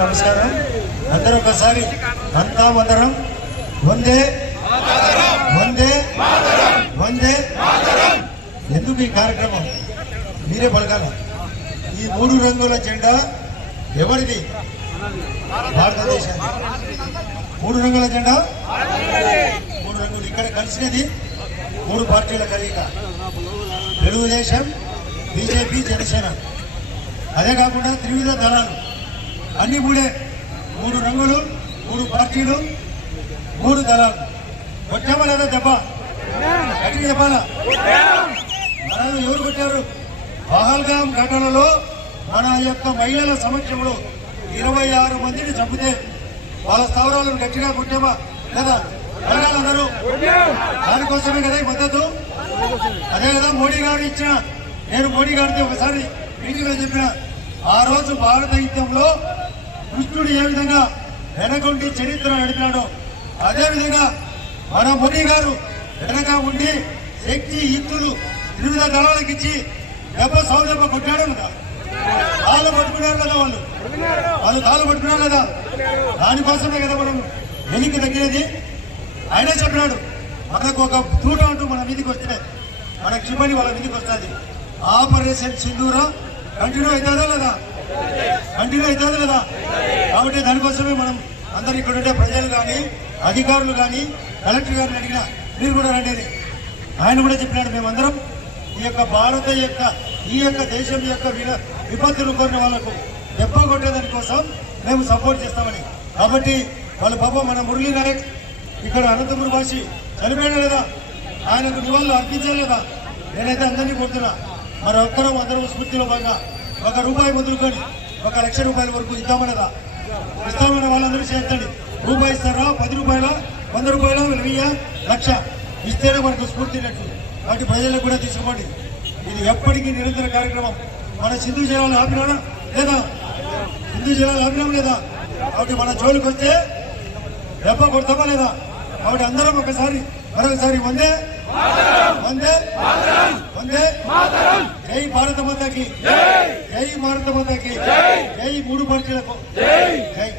నమస్కారం. అందరూ ఒకసారి అంతా వందరం. వందే వందే వందే. ఎందుకు ఈ కార్యక్రమం మీరే పలకాల. ఈ 3 రంగుల జెండా ఎవరిది? భారతదేశానికి. 3 రంగుల జెండా, 3 రంగులు ఇక్కడ కలిసినది 3 పార్టీల కలయిక. తెలుగుదేశం, బీజేపీ, జనసేన. అదే కాకుండా త్రివిధ దళాలు అన్ని 3 రంగులు, 3 పార్టీలు, 3 దళాలు. కొట్టామా లేదా దెబ్బ? గట్టిగా చెప్పాలా? మనల్ని ఎవరు కొట్టారు? పహల్గాం ఘటనలో మన యొక్క మహిళల సమక్షంలో 26 మందిని చంపితే వాళ్ళ స్థావరాలను గట్టిగా కొట్టామా లేదా? అందరూ దానికోసమే కదా ఈ మద్దతు. అదే కదా మోడీ గారు ఇచ్చిన. నేను మోడీ గారితో ఒకసారి మీటింగ్లో చెప్పిన, ఆ రోజు భారత యుద్ధంలో కృష్ణుడు ఏ విధంగా వెనకొండి చరిత్ర నడిపాడో అదేవిధంగా మన మోడీ గారు వెనక ఉండి శక్తి యుద్ధులు త్రివిధ దళాలకు ఇచ్చి సౌదెబ్బ కొట్టాడు కదా. కాళ్ళు పట్టుకున్నారు కదా వాళ్ళు కాళ్ళు పట్టుకున్నారు కదా. దానికోసమే కదా మనం వెనక్కి తగ్గినది. ఆయనే చెప్పినాడు, మనకు ఒక తూట అంటూ మన మీదికి వస్తే మన క్షిపణి వాళ్ళ మీదికి వస్తుంది. ఆపరేషన్ సింధూరా కంటిన్యూ అవుతుందా లేదా? కంటిన్యూ అవుతుంది కదా. కాబట్టి దానికోసమే మనం అందరు ఇక్కడ ఉండే ప్రజలు కానీ, అధికారులు కానీ, కలెక్టర్ గారిని అడిగినా మీరు కూడా రండి. ఆయన కూడా చెప్పినాడు, మేమందరం ఈ యొక్క భారత యొక్క ఈ యొక్క దేశం యొక్క విపత్తులు కోరిన వాళ్లకు దెబ్బ కొట్టేదాని కోసం మేము సపోర్ట్ చేస్తామని. కాబట్టి వాళ్ళ పాపం మన మురళీ నాయక్ ఇక్కడ అనంతపురం భాషి చనిపోయాడు లేదా, ఆయనకు నివాళులు అర్పించాలి కదా. నేనైతే అందరినీ కోరుతున్నా, మరి ఒక్కరూ అందరం స్ఫూర్తిలో భాగంగా ₹1 మొదలుకొని ₹1,00,000 వరకు ఇద్దామనదా? ఇస్తామన్న వాళ్ళందరూ చేర్చండి. రూపాయి ఇస్తారా? ₹10, ₹100, ₹1000, ₹1,00,000 ఇస్తేనే మనకు స్ఫూర్తినట్టు. వాటి ప్రజలకు కూడా తీసుకోండి. ఇది ఎప్పటికీ నిరంతర కార్యక్రమం. మన సింధు జలాలు ఆపినా లేదా? సింధు జలాలు ఆపినాం లేదా? కాబట్టి మన జోలికి వస్తే దెబ్బ కొడతామా లేదా? కాబట్టి అందరం మరొకసారి వందే వందే వందే. జై భారత మాతకి, జై భారత మాతకి, జై 3 పార్టీలకు జై.